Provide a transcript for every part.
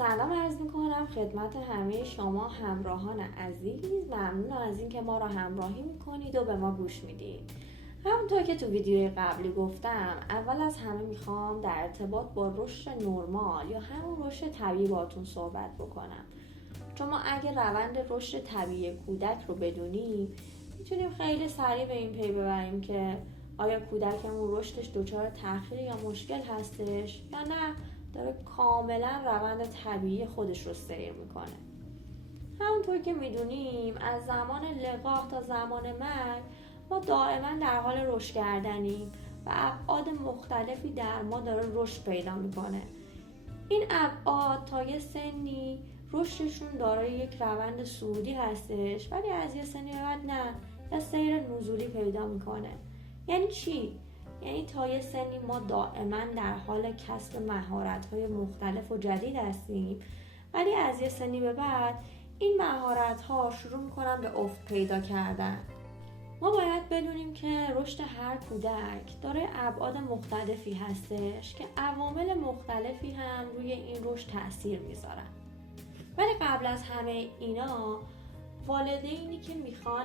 سلام عرض میکنم خدمت همه شما همراهان عزیز. ممنونم از اینکه ما را همراهی میکنید و به ما گوش میدید. همونطور که تو ویدیوی قبلی گفتم، اول از همه میخوام در ارتباط با رشد نرمال یا همون رشد طبیعی باتون صحبت بکنم. چون ما اگه روند رشد طبیعی کودک رو بدونیم، میتونیم خیلی سریع به این پی ببریم که آیا کودکمون رشدش دچار تأخیر یا مشکل هستش یا نه داره کاملا روند طبیعی خودش رو سیر میکنه. همونطور که میدونیم از زمان لقاح تا زمان مرگ ما دائما در حال رشد کردنیم و ابعاد مختلفی در ما داره رشد پیدا میکنه. این ابعاد تا یه سنی رشدشون دارای یک روند صعودی هستش، ولی از یه سنی بعد نه، یه سیر نزولی پیدا میکنه. یعنی چی؟ یعنی تا یه سنی ما دائما در حال کسب مهارت‌های مختلف و جدید هستیم، ولی از یه سنی به بعد این مهارت‌ها شروع میکنن به افت پیدا کردن. ما باید بدونیم که رشد هر کودک داره ابعاد مختلفی هستش که عوامل مختلفی هم روی این رشد تأثیر میذارن. ولی قبل از همه اینا والدینی که میخوان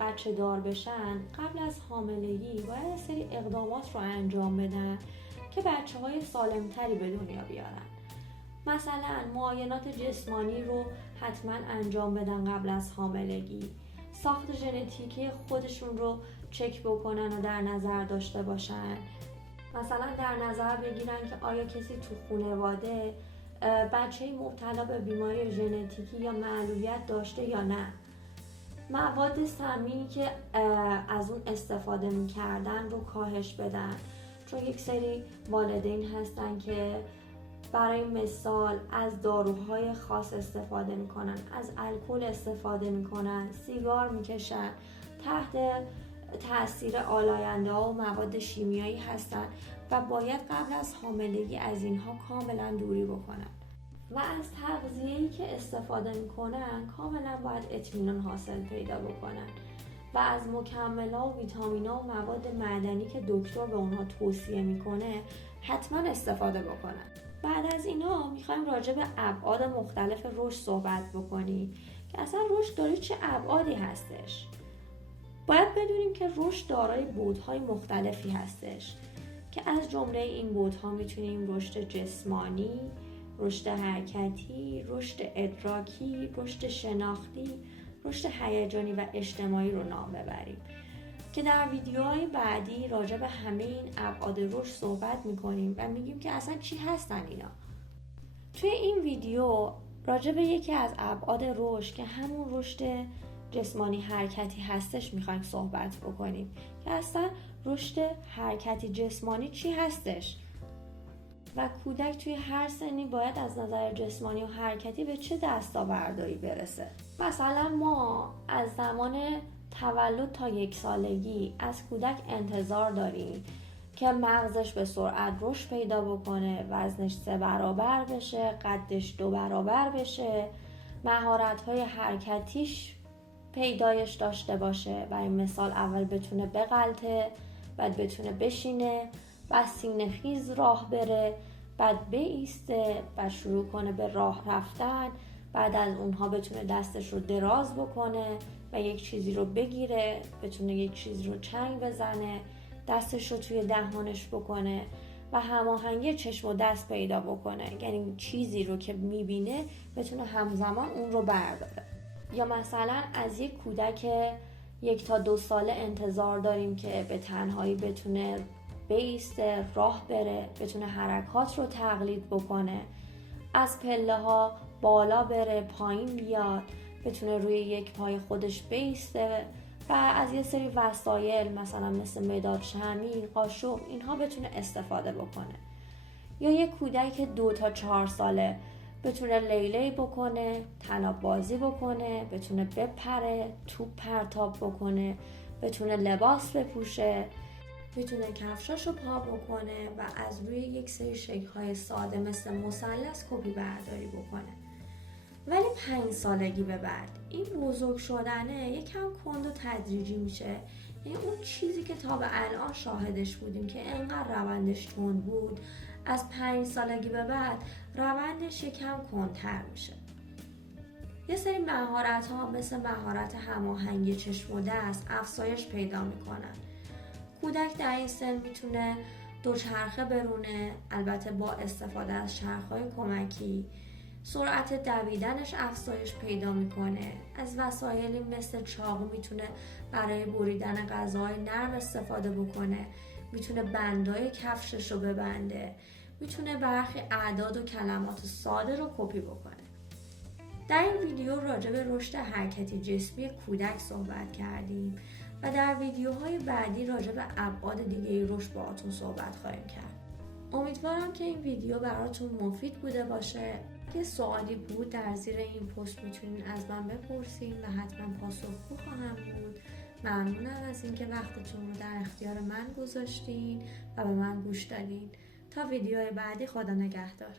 بچه دار بشن قبل از حاملگی باید یه سری اقدامات رو انجام بدن که بچه های سالمتری به دنیا بیارن. مثلا معاینات جسمانی رو حتما انجام بدن قبل از حاملگی، ساخت ژنتیکی خودشون رو چک بکنن و در نظر داشته باشن. مثلا در نظر بگیرن که آیا کسی تو خانواده بچه‌ای مبتلا به بیماری ژنتیکی یا معلولیت داشته یا نه. مواد سمی که از اون استفاده می‌کردن رو کاهش بدن، چون یک سری والدین هستن که برای مثال از داروهای خاص استفاده میکنن، از الکل استفاده میکنن، سیگار میکشن، تحت تاثیر آلاینده ها و مواد شیمیایی هستن و باید قبل از حاملگی از اینها کاملا دوری بکنن. و از تغذیه‌ای که استفاده میکنن کاملا باید اطمینان حاصل پیدا بکنن و از مکمل‌ها و ویتامین‌ها و مواد معدنی که دکتر به اونها توصیه میکنه حتما استفاده بکنن. بعد از اینا میخوایم راجع به ابعاد مختلف رشد صحبت بکنیم که اصلا رشد داره چه ابعادی هستش. باید بدونیم که رشد دارای بعدهای مختلفی هستش که از جمله این بعدها میتونیم رشد جسمانی، رشد حرکتی، رشد ادراکی، رشد شناختی، رشد هیجانی و اجتماعی رو نام ببریم که در ویدیوهای بعدی راجع به همه این ابعاد رشد صحبت میکنیم و میگیم که اصلا چی هستن اینا. توی این ویدیو راجع به یکی از ابعاد رشد که همون رشد جسمانی حرکتی هستش میخوایم صحبت بکنیم که اصلا رشد حرکتی جسمانی چی هستش و کودک توی هر سنی باید از نظر جسمانی و حرکتی به چه دستاوردهایی برسه. مثلا ما از زمان تولد تا 1 سالگی از کودک انتظار داریم که مغزش به سرعت رشد پیدا بکنه، وزنش 3 برابر بشه، قدش 2 برابر بشه، مهارت‌های حرکتیش پیدایش داشته باشه. برای مثال اول بتونه بغلطه، بعد بتونه بشینه، بعد سینه خیز راه بره، بعد بایسته، بعد شروع کنه به راه رفتن، بعد از اونها بتونه دستش رو دراز بکنه و یک چیزی رو بگیره، بتونه یک چیزی رو چنگ بزنه، دستش رو توی دهانش بکنه و هماهنگی چشم و دست پیدا بکنه، یعنی چیزی رو که میبینه بتونه همزمان اون رو برداره. یا مثلا از یک کودک 1 تا 2 ساله انتظار داریم که به تنهایی بتونه بایسته، راه بره، بتونه حرکات رو تقلید بکنه، از پله ها بالا بره، پایین بیاد، بتونه روی یک پای خودش بایسته و از یه سری وسایل مثلا مثل مداد شمی، قاشق اینها بتونه استفاده بکنه. یا یک کودک 2 تا 4 ساله بتونه لیلی بکنه، طناب بازی بکنه، بتونه بپره، توپ پرتاب بکنه، بتونه لباس بپوشه، بتونه کفشاشو پا بکنه و از روی یک سری شکل‌های ساده مثل مثلث کپی برداری بکنه. ولی 5 سالگی به بعد این بزرگ شدنه یکم کند و تدریجی میشه. یعنی اون چیزی که تا به الان شاهدش بودیم که انقدر روندش تند بود، از 5 سالگی به بعد روندش یکم کندتر میشه. یه سری مهارت ها مثل مهارت هماهنگی چشم و دست افزایش پیدا میکنن. کودک در این سن میتونه دوچرخه برونه، البته با استفاده از چرخ‌های کمکی. سرعت دویدنش افزایش پیدا میکنه. از وسایلی مثل چاقو میتونه برای بریدن غذاهای نرم استفاده بکنه. میتونه بندای کفشش رو ببنده. میتونه برخی اعداد و کلمات ساده رو کپی بکنه. در این ویدیو راجع به رشد حرکتی جسمی کودک صحبت کردیم و در ویدیوهای بعدی راجع به ابعاد دیگه رشد باهاتون صحبت خواهیم کرد. امیدوارم که این ویدیو براتون مفید بوده باشه. که سوالی بود در زیر این پست میتونین از من بپرسین و حتما پاسخگو خواهم بود. ممنونم از اینکه وقتتون رو در اختیار من گذاشتین و به من گوش دادین. تا ویدیوهای بعدی، خدا نگهدار.